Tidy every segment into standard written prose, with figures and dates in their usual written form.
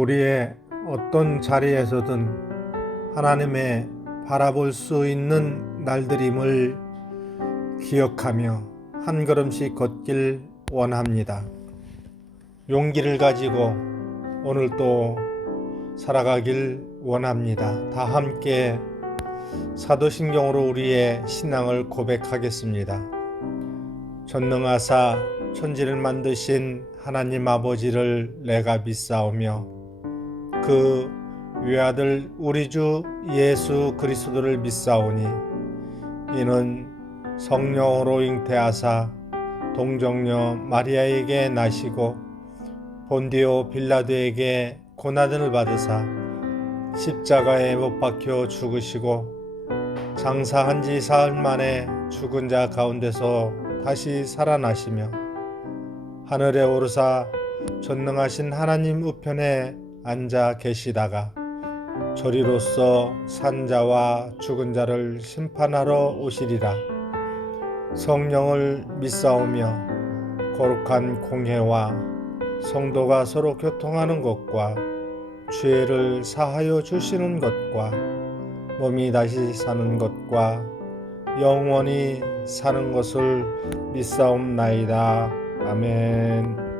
우리의 어떤 자리에서든 하나님의 바라볼 수 있는 날들임을 기억하며 한 걸음씩 걷길 원합니다. 용기를 가지고 오늘 또 살아가길 원합니다. 다 함께 사도신경으로 우리의 신앙을 고백하겠습니다. 전능하사 천지를 만드신 하나님 아버지를 내가 믿사오며 그 외아들 우리 주 예수 그리스도를 믿사오니 이는 성령으로 잉태하사 동정녀 마리아에게 나시고 본디오 빌라도에게 고난을 받으사 십자가에 못 박혀 죽으시고 장사한 지 사흘 만에 죽은 자 가운데서 다시 살아나시며 하늘에 오르사 전능하신 하나님 우편에 앉아 계시다가 저리로서 산 자와 죽은 자를 심판하러 오시리라. 성령을 믿사오며 거룩한 공회와 성도가 서로 교통하는 것과 죄를 사하여 주시는 것과 몸이 다시 사는 것과 영원히 사는 것을 믿사옵나이다. 아멘.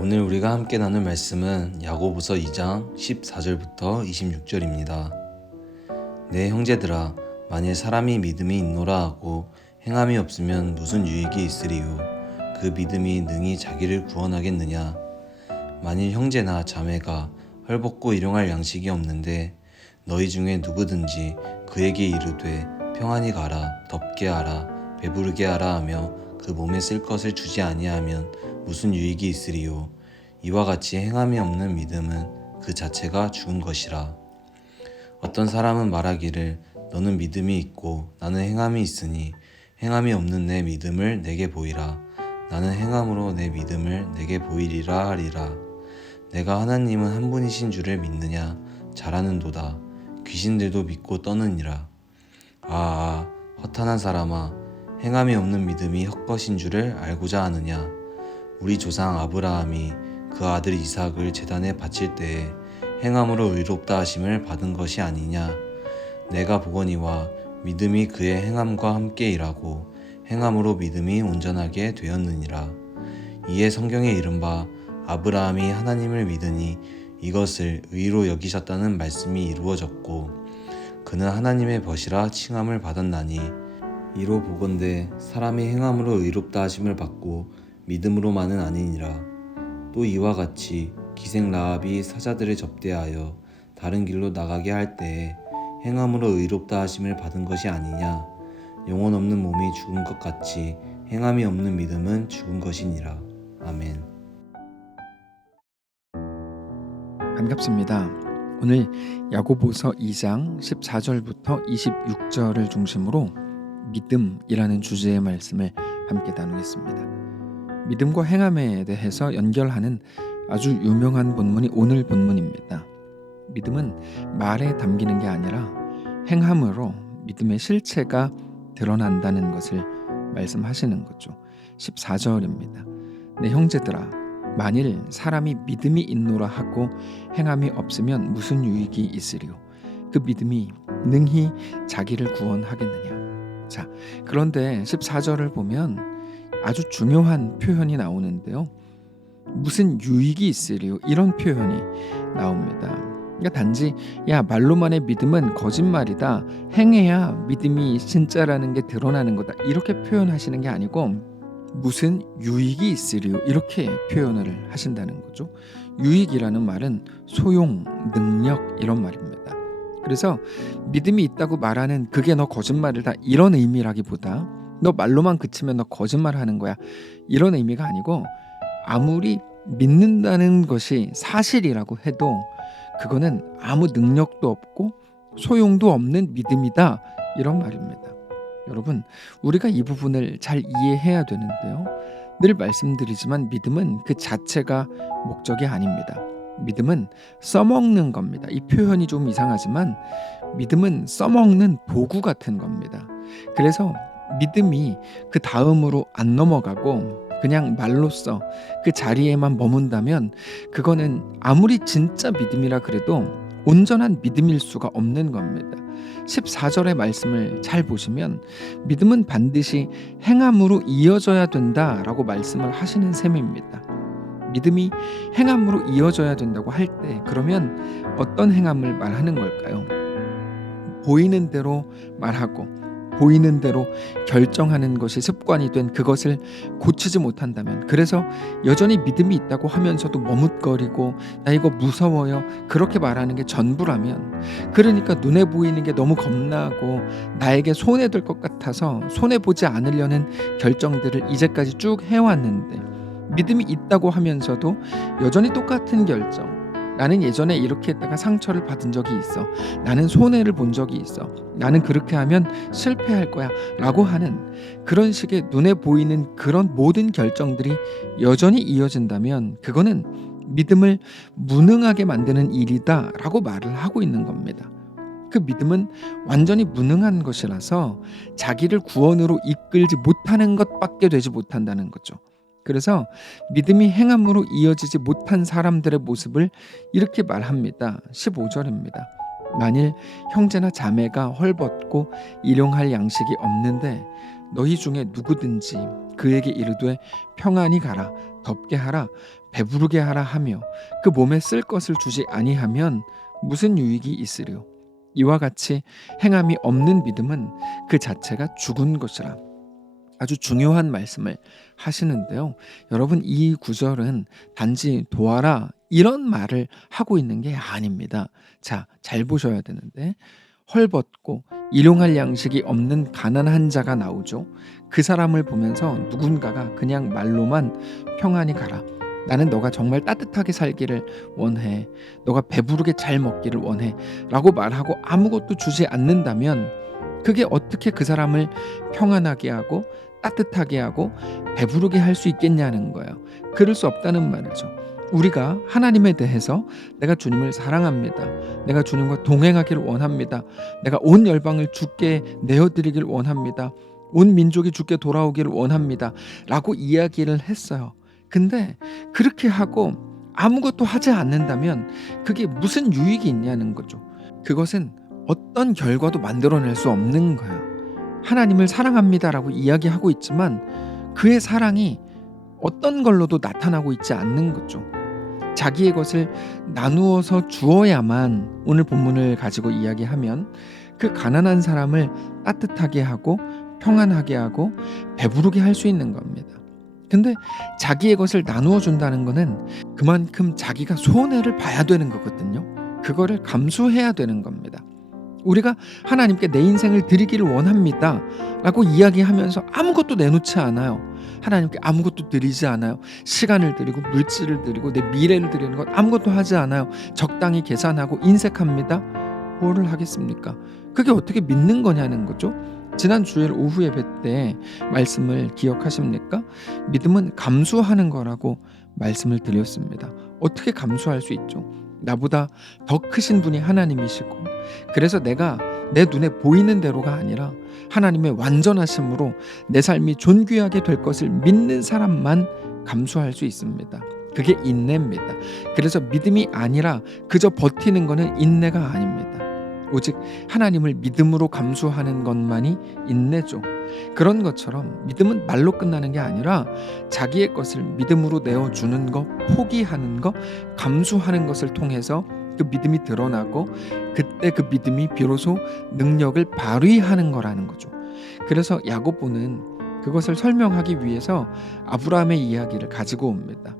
오늘 우리가 함께 나눌 말씀은 야고보서 2장 14절부터 26절입니다. 내 형제들아, 만일 사람이 믿음이 있노라 하고 행함이 없으면 무슨 유익이 있으리요? 그 믿음이 능히 자기를 구원하겠느냐? 만일 형제나 자매가 헐벗고 일용할 양식이 없는데 너희 중에 누구든지 그에게 이르되 평안히 가라, 덥게 하라, 배부르게 하라 하며 그 몸에 쓸 것을 주지 아니하면 무슨 유익이 있으리요? 이와 같이 행함이 없는 믿음은 그 자체가 죽은 것이라. 어떤 사람은 말하기를 너는 믿음이 있고 나는 행함이 있으니 행함이 없는 내 믿음을 내게 보이라. 나는 행함으로 내 믿음을 내게 보이리라 하리라. 내가 하나님은 한 분이신 줄을 믿느냐? 잘하는도다. 귀신들도 믿고 떠느니라. 허탄한 사람아, 행함이 없는 믿음이 헛것인 줄을 알고자 하느냐? 우리 조상 아브라함이 그 아들 이삭을 제단에 바칠 때에 행함으로 의롭다 하심을 받은 것이 아니냐. 내가 보거니와 믿음이 그의 행함과 함께 일하고 행함으로 믿음이 온전하게 되었느니라. 이에 성경에 이른 바 아브라함이 하나님을 믿으니 이것을 의로 여기셨다는 말씀이 이루어졌고 그는 하나님의 벗이라 칭함을 받았나니 이로 보건대 사람이 행함으로 의롭다 하심을 받고 믿음으로만은 아니니라. 또 이와 같이 기생 라합이 사자들을 접대하여 다른 길로 나가게 할 때에 행함으로 의롭다 하심을 받은 것이 아니냐. 영혼 없는 몸이 죽은 것 같이 행함이 없는 믿음은 죽은 것이니라. 아멘. 반갑습니다. 오늘 야고보서 2장 14절부터 26절을 중심으로 믿음이라는 주제의 말씀을 함께 나누겠습니다. 믿음과 행함에 대해서 연결하는 아주 유명한 본문이 오늘 본문입니다. 믿음은 말에 담기는 게 아니라 행함으로 믿음의 실체가 드러난다는 것을 말씀하시는 거죠. 14절입니다. 내 형제들아, 만일 사람이 믿음이 있노라 하고 행함이 없으면 무슨 유익이 있으리요? 그 믿음이 능히 자기를 구원하겠느냐? 자, 그런데 14절을 보면 아주 중요한 표현이 나오는데요. 무슨 유익이 있으리요? 이런 표현이 나옵니다. 그러니까 단지 말로만의 믿음은 거짓말이다. 행해야 믿음이 진짜라는 게 드러나는 거다. 이렇게 표현하시는 게 아니고 무슨 유익이 있으리요? 이렇게 표현을 하신다는 거죠. 유익이라는 말은 소용, 능력 이런 말입니다. 그래서 믿음이 있다고 말하는 그게 너 거짓말이다 이런 의미라기보다 너 말로만 그치면 너 거짓말하는 거야 이런 의미가 아니고 아무리 믿는다는 것이 사실이라고 해도 그거는 아무 능력도 없고 소용도 없는 믿음이다 이런 말입니다. 여러분, 우리가 이 부분을 잘 이해해야 되는데요. 늘 말씀드리지만 믿음은 그 자체가 목적이 아닙니다. 믿음은 써먹는 겁니다. 이 표현이 좀 이상하지만 믿음은 써먹는 도구 같은 겁니다. 그래서 믿음이 그 다음으로 안 넘어가고 그냥 말로써 그 자리에만 머문다면 그거는 아무리 진짜 믿음이라 그래도 온전한 믿음일 수가 없는 겁니다. 14절의 말씀을 잘 보시면 믿음은 반드시 행함으로 이어져야 된다라고 말씀을 하시는 셈입니다. 믿음이 행함으로 이어져야 된다고 할 때 그러면 어떤 행함을 말하는 걸까요? 보이는 대로 말하고 보이는 대로 결정하는 것이 습관이 된 그것을 고치지 못한다면, 그래서 여전히 믿음이 있다고 하면서도 머뭇거리고 나 이거 무서워요 그렇게 말하는 게 전부라면, 그러니까 눈에 보이는 게 너무 겁나고 나에게 손해될 것 같아서 손해보지 않으려는 결정들을 이제까지 쭉 해왔는데, 믿음이 있다고 하면서도 여전히 똑같은 결정, 나는 예전에 이렇게 했다가 상처를 받은 적이 있어, 나는 손해를 본 적이 있어, 나는 그렇게 하면 실패할 거야 라고 하는 그런 식의 눈에 보이는 그런 모든 결정들이 여전히 이어진다면 그거는 믿음을 무능하게 만드는 일이다 라고 말을 하고 있는 겁니다. 그 믿음은 완전히 무능한 것이라서 자기를 구원으로 이끌지 못하는 것밖에 되지 못한다는 거죠. 그래서 믿음이 행함으로 이어지지 못한 사람들의 모습을 이렇게 말합니다. 15절입니다. 만일 형제나 자매가 헐벗고 일용할 양식이 없는데 너희 중에 누구든지 그에게 이르되 평안히 가라, 덥게 하라, 배부르게 하라 하며 그 몸에 쓸 것을 주지 아니하면 무슨 유익이 있으리요? 이와 같이 행함이 없는 믿음은 그 자체가 죽은 것이라. 아주 중요한 말씀을 하시는데요. 여러분, 이 구절은 단지 도와라 이런 말을 하고 있는 게 아닙니다. 자, 잘 보셔야 되는데, 헐벗고 일용할 양식이 없는 가난한 자가 나오죠. 그 사람을 보면서 누군가가 그냥 말로만 평안히 가라, 나는 너가 정말 따뜻하게 살기를 원해, 너가 배부르게 잘 먹기를 원해 라고 말하고 아무것도 주지 않는다면 그게 어떻게 그 사람을 평안하게 하고 따뜻하게 하고 배부르게 할 수 있겠냐는 거예요. 그럴 수 없다는 말이죠. 우리가 하나님에 대해서 내가 주님을 사랑합니다, 내가 주님과 동행하기를 원합니다, 내가 온 열방을 주께 내어드리기를 원합니다, 온 민족이 주께 돌아오기를 원합니다 라고 이야기를 했어요. 근데 그렇게 하고 아무것도 하지 않는다면 그게 무슨 유익이 있냐는 거죠. 그것은 어떤 결과도 만들어낼 수 없는 거예요. 하나님을 사랑합니다라고 이야기하고 있지만 그의 사랑이 어떤 걸로도 나타나고 있지 않는 거죠. 자기의 것을 나누어서 주어야만, 오늘 본문을 가지고 이야기하면 그 가난한 사람을 따뜻하게 하고 평안하게 하고 배부르게 할 수 있는 겁니다. 근데 자기의 것을 나누어 준다는 거는 그만큼 자기가 손해를 봐야 되는 거거든요. 그거를 감수해야 되는 겁니다. 우리가 하나님께 내 인생을 드리기를 원합니다 라고 이야기하면서 아무것도 내놓지 않아요. 하나님께 아무것도 드리지 않아요. 시간을 드리고 물질을 드리고 내 미래를 드리는 것 아무것도 하지 않아요. 적당히 계산하고 인색합니다. 뭐를 하겠습니까? 그게 어떻게 믿는 거냐는 거죠. 지난 주일 오후 예배 때 말씀을 기억하십니까? 믿음은 감수하는 거라고 말씀을 드렸습니다. 어떻게 감수할 수 있죠? 나보다 더 크신 분이 하나님이시고, 그래서 내가 내 눈에 보이는 대로가 아니라 하나님의 완전하심으로 내 삶이 존귀하게 될 것을 믿는 사람만 감수할 수 있습니다. 그게 인내입니다. 그래서 믿음이 아니라 그저 버티는 것은 인내가 아닙니다. 오직 하나님을 믿음으로 감수하는 것만이 인내죠. 그런 것처럼 믿음은 말로 끝나는 게 아니라 자기의 것을 믿음으로 내어주는 것, 포기하는 것, 감수하는 것을 통해서 그 믿음이 드러나고 그때 그 믿음이 비로소 능력을 발휘하는 거라는 거죠. 그래서 야고보는 그것을 설명하기 위해서 아브라함의 이야기를 가지고 옵니다.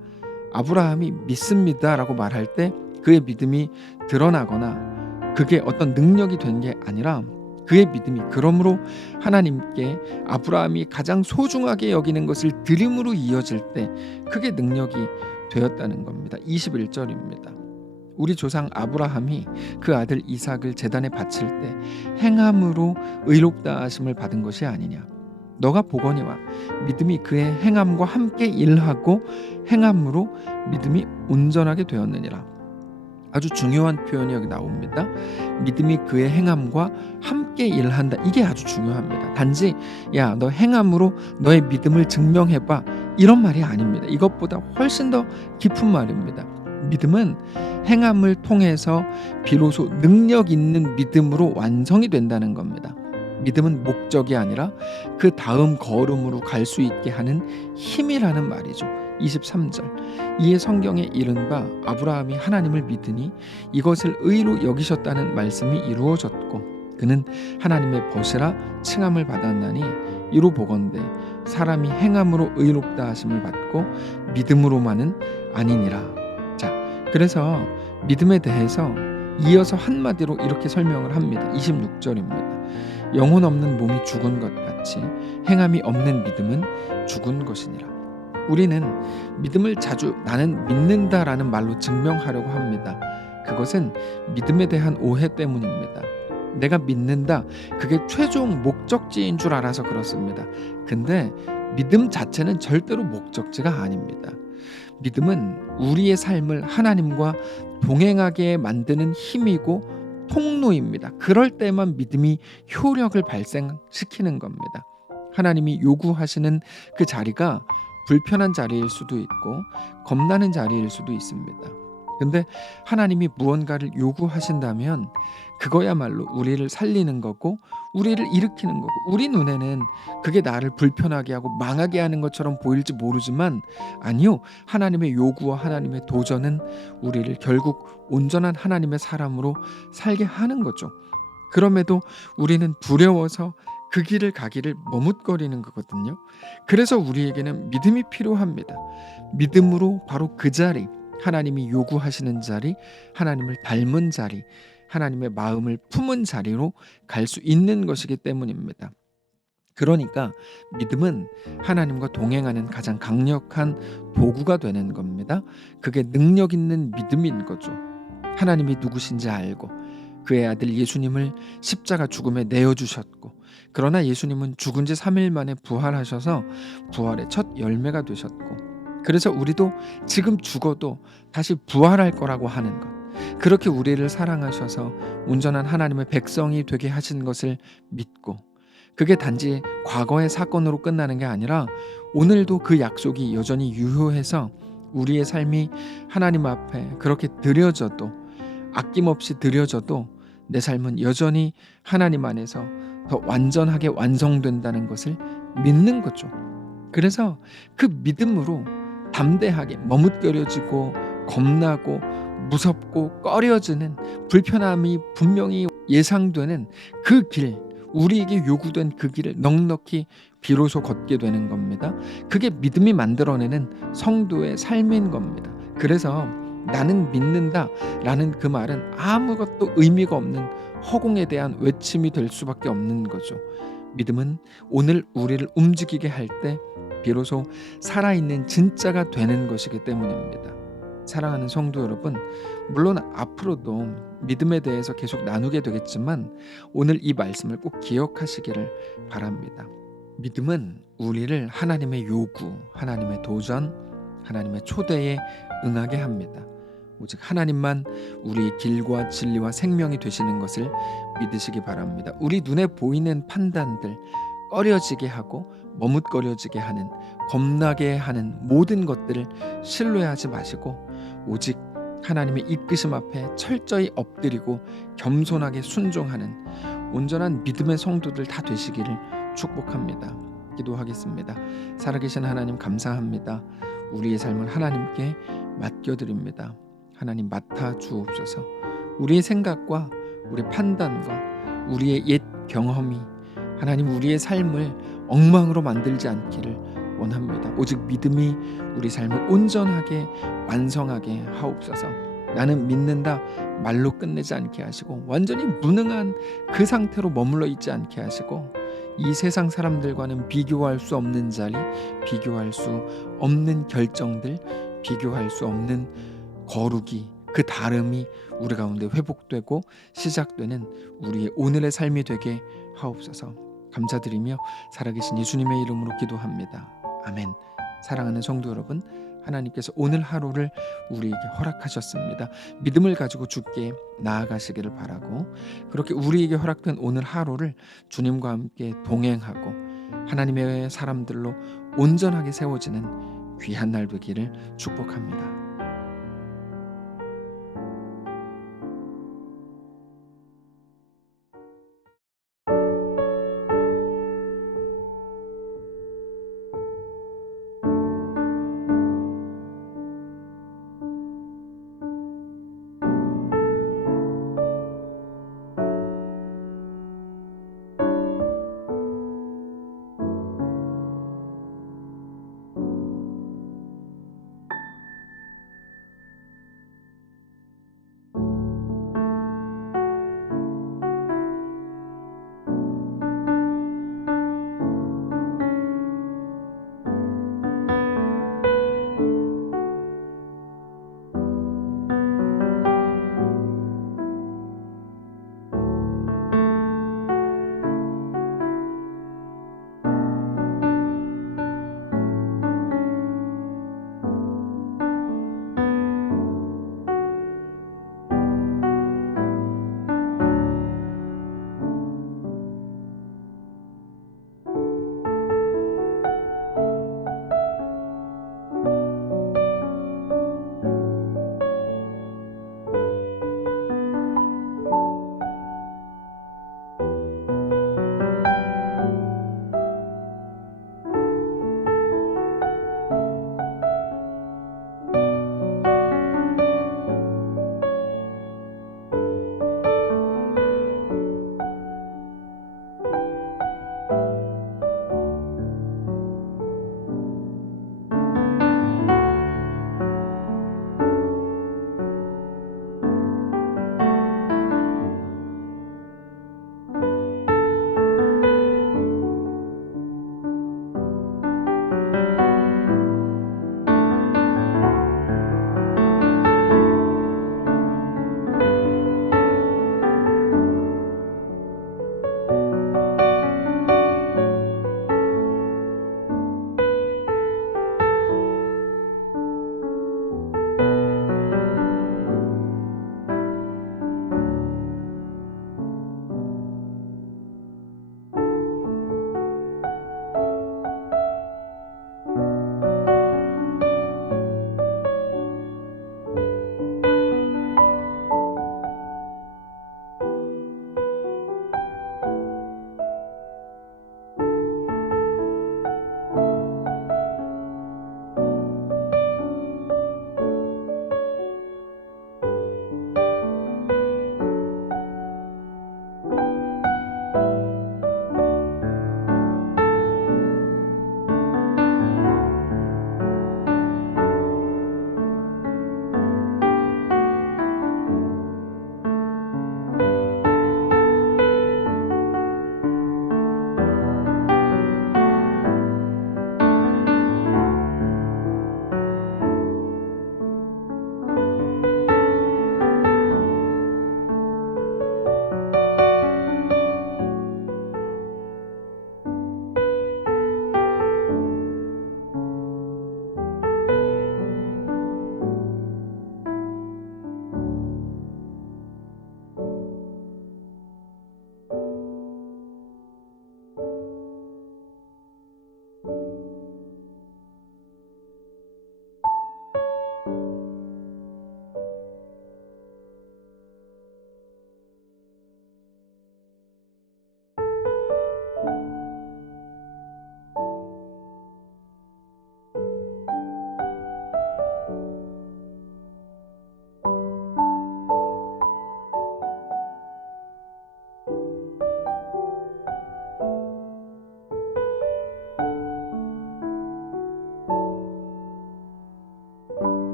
아브라함이 믿습니다라고 말할 때 그의 믿음이 드러나거나 그게 어떤 능력이 된 게 아니라 그의 믿음이 그러므로 하나님께 아브라함이 가장 소중하게 여기는 것을 드림으로 이어질 때 그게 능력이 되었다는 겁니다. 21절입니다. 우리 조상 아브라함이 그 아들 이삭을 제단에 바칠 때 행함으로 의롭다 하심을 받은 것이 아니냐. 너가 보거니와 믿음이 그의 행함과 함께 일하고 행함으로 믿음이 온전하게 되었느니라. 아주 중요한 표현이 여기 나옵니다. 믿음이 그의 행함과 함께 일한다. 이게 아주 중요합니다. 단지 야, 너 행함으로 너의 믿음을 증명해봐, 이런 말이 아닙니다. 이것보다 훨씬 더 깊은 말입니다. 믿음은 행함을 통해서 비로소 능력 있는 믿음으로 완성이 된다는 겁니다. 믿음은 목적이 아니라 그 다음 걸음으로 갈 수 있게 하는 힘이라는 말이죠. 23절. 이에 성경에 이른바 아브라함이 하나님을 믿으니 이것을 의로 여기셨다는 말씀이 이루어졌고 그는 하나님의 벗이라 칭함을 받았나니 이로 보건대 사람이 행함으로 의롭다 하심을 받고 믿음으로만은 아니니라. 자, 그래서 믿음에 대해서 이어서 한마디로 이렇게 설명을 합니다. 26절입니다. 영혼 없는 몸이 죽은 것 같이 행함이 없는 믿음은 죽은 것이니라. 우리는 믿음을 자주 나는 믿는다라는 말로 증명하려고 합니다. 그것은 믿음에 대한 오해 때문입니다. 내가 믿는다, 그게 최종 목적지인 줄 알아서 그렇습니다. 근데 믿음 자체는 절대로 목적지가 아닙니다. 믿음은 우리의 삶을 하나님과 동행하게 만드는 힘이고 통로입니다. 그럴 때만 믿음이 효력을 발생시키는 겁니다. 하나님이 요구하시는 그 자리가 불편한 자리일 수도 있고 겁나는 자리일 수도 있습니다. 근데 하나님이 무언가를 요구하신다면 그거야말로 우리를 살리는 거고 우리를 일으키는 거고 우리 눈에는 그게 나를 불편하게 하고 망하게 하는 것처럼 보일지 모르지만 아니요, 하나님의 요구와 하나님의 도전은 우리를 결국 온전한 하나님의 사람으로 살게 하는 거죠. 그럼에도 우리는 두려워서 그 길을 가기를 머뭇거리는 거거든요. 그래서 우리에게는 믿음이 필요합니다. 믿음으로 바로 그 자리, 하나님이 요구하시는 자리, 하나님을 닮은 자리, 하나님의 마음을 품은 자리로 갈 수 있는 것이기 때문입니다. 그러니까 믿음은 하나님과 동행하는 가장 강력한 도구가 되는 겁니다. 그게 능력 있는 믿음인 거죠. 하나님이 누구신지 알고 그의 아들 예수님을 십자가 죽음에 내어주셨고 그러나 예수님은 죽은 지 3일 만에 부활하셔서 부활의 첫 열매가 되셨고 그래서 우리도 지금 죽어도 다시 부활할 거라고 하는 것, 그렇게 우리를 사랑하셔서 온전한 하나님의 백성이 되게 하신 것을 믿고 그게 단지 과거의 사건으로 끝나는 게 아니라 오늘도 그 약속이 여전히 유효해서 우리의 삶이 하나님 앞에 그렇게 드려져도, 아낌없이 드려져도 내 삶은 여전히 하나님 안에서 더 완전하게 완성된다는 것을 믿는 거죠. 그래서 그 믿음으로 담대하게 머뭇거려지고 겁나고 무섭고 꺼려지는 불편함이 분명히 예상되는 그 길, 우리에게 요구된 그 길을 넉넉히 비로소 걷게 되는 겁니다. 그게 믿음이 만들어내는 성도의 삶인 겁니다. 그래서 나는 믿는다 라는 그 말은 아무것도 의미가 없는 허공에 대한 외침이 될 수밖에 없는 거죠. 믿음은 오늘 우리를 움직이게 할 때 비로소 살아있는 진짜가 되는 것이기 때문입니다. 사랑하는 성도 여러분, 물론 앞으로도 믿음에 대해서 계속 나누게 되겠지만 오늘 이 말씀을 꼭 기억하시기를 바랍니다. 믿음은 우리를 하나님의 요구, 하나님의 도전, 하나님의 초대에 응하게 합니다. 오직 하나님만 우리의 길과 진리와 생명이 되시는 것을 믿으시기 바랍니다. 우리 눈에 보이는 판단들, 꺼려지게 하고 머뭇거려지게 하는, 겁나게 하는 모든 것들을 신뢰하지 마시고 오직 하나님의 이끄심 앞에 철저히 엎드리고 겸손하게 순종하는 온전한 믿음의 성도들 다 되시기를 축복합니다. 기도하겠습니다. 살아계신 하나님 감사합니다. 우리의 삶을 하나님께 맡겨드립니다. 하나님 맡아 주옵소서. 우리의 생각과 우리의 판단과 우리의 옛 경험이 하나님 우리의 삶을 엉망으로 만들지 않기를 원합니다. 오직 믿음이 우리 삶을 온전하게 완성하게 하옵소서. 나는 믿는다 말로 끝내지 않게 하시고 완전히 무능한 그 상태로 머물러 있지 않게 하시고 이 세상 사람들과는 비교할 수 없는 자리, 비교할 수 없는 결정들, 비교할 수 없는 거룩이, 그 다름이 우리 가운데 회복되고 시작되는 우리의 오늘의 삶이 되게 하옵소서. 감사드리며 살아계신 예수님의 이름으로 기도합니다. 아멘. 사랑하는 성도 여러분, 하나님께서 오늘 하루를 우리에게 허락하셨습니다. 믿음을 가지고 주께 나아가시기를 바라고, 그렇게 우리에게 허락된 오늘 하루를 주님과 함께 동행하고 하나님의 사람들로 온전하게 세워지는 귀한 날 되기를 축복합니다.